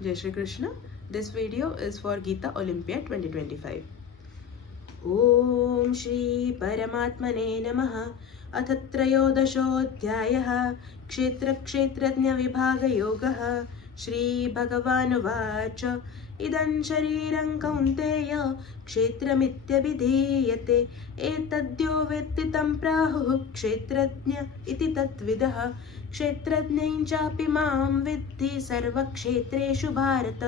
Jai Shri Krishna. This video is for Geeta Olympia 2025. ॐ श्री परमात्मने नमः। अथ त्रयोदशोऽध्यायः क्षेत्रक्षेत्रज्ञविभागयोगः। श्रीभगवानुवाच इदं शरीरं कौन्तेय क्षेत्रमित्यभिधीयते एतद्यो वेत्ति तं प्राहुः क्षेत्रज्ञ इति तत्विदः। क्षेत्रज्ञं चापि मां विद्धि सर्वक्षेत्रेषु भारत।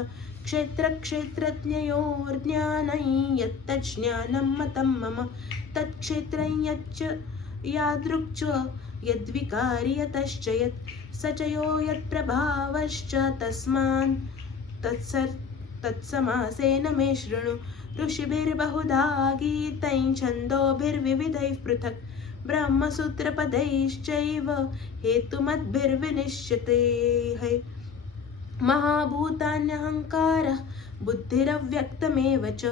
क्षेत्रक्षेत्रज्ञयोर्ज्ञानं यत्तज्ज्ञानं मतं मम तत्क्षेत्रं यच्च यादृक् च यद्विकारि यतश्च यत् स च यो यत्प्रभावश्च तस्मान् तत्समासेन मे शृणु। ऋषिभिर्बहुधा गीतैः छन्दोभिर्विविधैः पृथक् ब्रह्मसूत्रपदैश्चैव हेतुमद्भिर्विनिश्चिते। महाभूतान्यहङ्कारः बुद्धिरव्यक्तमेव च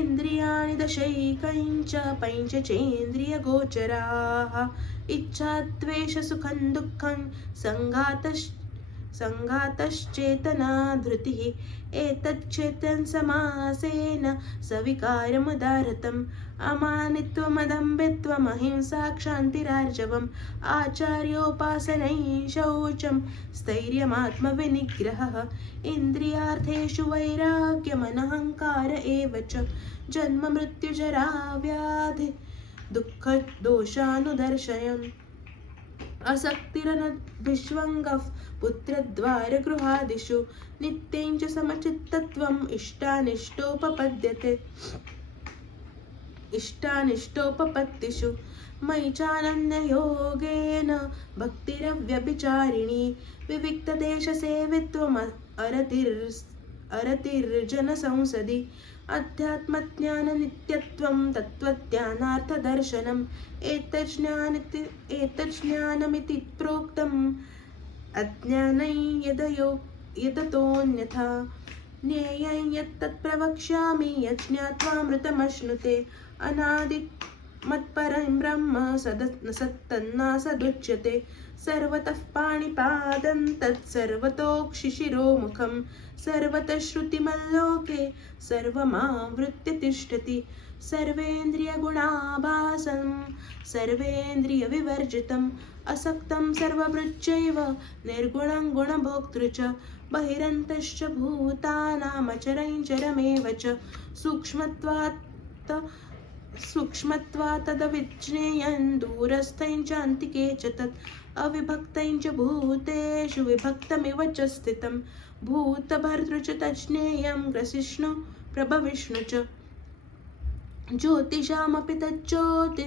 इन्द्रियाणि दशैकञ्च पञ्चचेन्द्रियगोचराः। इच्छा द्वेष सुखं दुःखं सङ्घातश्चेतना धृतिः एतच्चेत्यं समासेन सविकारमुदारतम्। अमानित्वमदम्भित्वम् अहिंसा क्षान्तिरार्जवम् आचार्योपासनै शौचं स्थैर्यमात्मविनिग्रहः। इन्द्रियार्थेषु वैराग्यमनहङ्कार एव च जन्म मृत्युजरा व्याधि दुःखदोषानुदर्शयन् असक्तिरनभिष्वङ्गः पुत्रद्वारगृहादिषु नित्यं च समचित्तत्वम् इष्टानिष्टोपपत्तिषु मयि चानन्ययोगेन भक्तिरव्यभिचारिणी विविक्तदेशसेवित्वम् अरतिर्जनसंसदि अध्यात्मज्ञाननित्यत्वं तत्त्वज्ञानार्थदर्शनम् एतज्ज्ञानमिति प्रोक्तम् अज्ञानै यदतोऽन्यथा ज्ञेयं यत्तत् प्रवक्ष्यामि यज्ञात्वामृतमश्नुते अनादिमत्परं ब्रह्म सत्तन्नासदुच्यते सर्वतः पाणिपादं तत्सर्वतोक्षिशिरोमुखं सर्वतः श्रुतिमल्लोके सर्वमावृत्य तिष्ठति सर्वेन्द्रियगुणाभासं सर्वेन्द्रियविवर्जितम् असक्तं सर्वभृच्चैव निर्गुणं गुणभोक्तृ च बहिरन्तश्च भूतानामचरञ्चरमेव च सूक्ष्मत्वात्तदविज्ञेयं दूरस्थं च अन्तिके च तत् अविभक्तं च भूतेषु विभक्तमिव च स्थितं भूतभर्तृ च तज्ज्ञेयं ग्रसिष्णु प्रभविष्णु च ज्योतिषामपि तज्ज्योति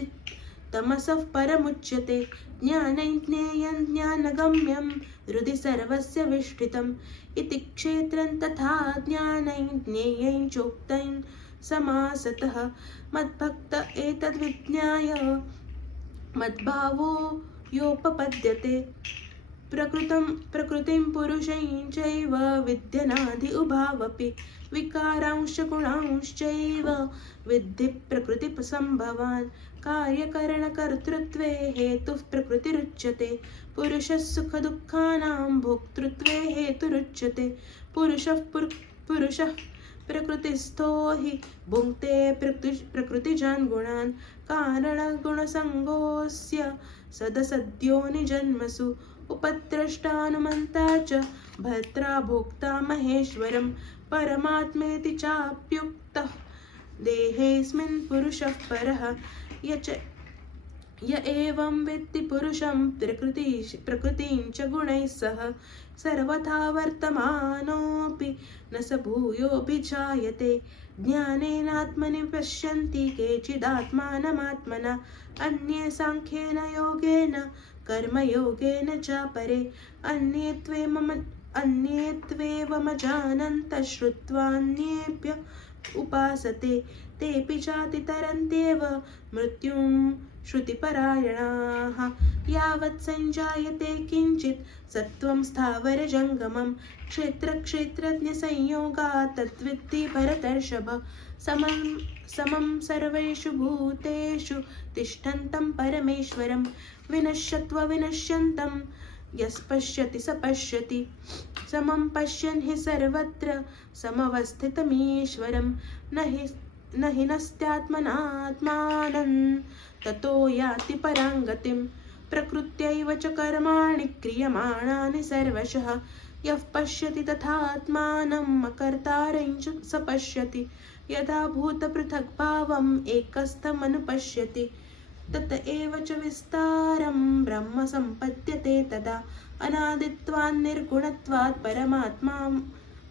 तमसः परमुच्यते ज्ञानं ज्ञेयं ज्ञानगम्यं हृदि सर्वस्य विष्ठितम् इति क्षेत्रं तथा ज्ञानं ज्ञेयं चोक्तं समासतः मद्भक्त एतद्विज्ञाय मद्भावो योपपद्यते प्रकृतिं पुरुषं चैव विद्यनादि उभावपि विकारांश्च गुणांश्चैव विद्धि प्रकृतिसम्भवान् कार्यकरणकर्तृत्वे हेतुः प्रकृतिरुच्यते पुरुषः सुखदुःखानां भोक्तृत्वे हेतुरुच्यते पुरुषः प्रकृतिस्थो हि भुङ्क्ते प्रकृतिजान् गुणान् कारणगुणसङ्गोऽस्य सदसद्योनिजन्मसु उपद्रष्टानुमन्ता च भर्त्रा भोक्ता महेश्वरं परमात्मेति चाप्युक्तः देहेऽस्मिन् पुरुषः परः य एवं वेत्ति पुरुषं प्रकृतिं च गुणैः सह सर्वथा वर्तमानोऽपि न स भूयोऽभिजायते ज्ञानेनात्मनि पश्यन्ति केचिदात्मानमात्मना अन्ये साङ्ख्येन योगेन कर्मयोगेन च परे अन्येत्वेवमजानन्तः श्रुत्वान्येभ्य उपासते तेऽपि चातितरन्त्येव मृत्युं श्रुतिपरायणाः यावत् सञ्जायते किञ्चित् सत्त्वं स्थावरजङ्गमं क्षेत्रक्षेत्रज्ञसंयोगात् तद्विद्धि भरतर्षभ समं सर्वेषु भूतेषु तिष्ठन्तं परमेश्वरं विनश्यन्तं यस्पश्यति स पश्यति समं पश्यन् हि सर्वत्र समवस्थितमीश्वरं न हि नस्त्यात्मनात्मानं ततो याति परां गतिं प्रकृत्यैव च कर्माणि क्रियमाणानि सर्वशः यः पश्यति तथात्मानम् अकर्तारं च स पश्यति यदा भूतपृथग्भावम् एकस्थमनुपश्यति तत एव च विस्तारं ब्रह्म सम्पद्यते तदा अनादित्वान् निर्गुणत्वात्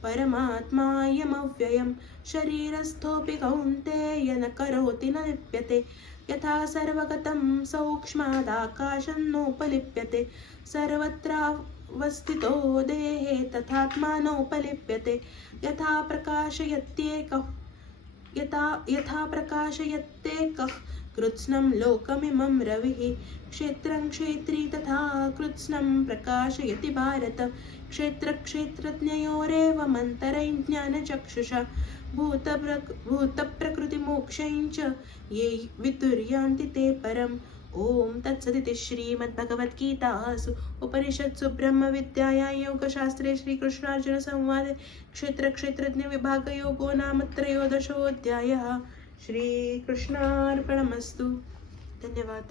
परमात्मायमव्ययं शरीरस्थोऽपि कौन्तेय न करोति न लिप्यते यथा सर्वगतं सौक्ष्मादाकाशं नोपलिप्यते सर्वत्रावस्थितो देहे तथात्मानोपलिप्यते यथा प्रकाशयत्येकः कृत्स्नं लोकमिमं रविः क्षेत्रं क्षेत्री तथा कृत्स्नं प्रकाशयति भारत क्षेत्रक्षेत्रज्ञयोरेवमन्तरं ज्ञानचक्षुषा भूतप्रकृतिमोक्षं च ये विदुर्यान्ति ते परम् ॐ तत्सदिति श्रीमद्भगवद्गीतासु उपनिषत्सु ब्रह्मविद्यायां योगशास्त्रे श्रीकृष्णार्जुनसंवादे क्षेत्रक्षेत्रज्ञविभागयोगो नाम त्रयोदशोऽध्यायः। श्रीकृष्णार्पणमस्तु। धन्यवाद।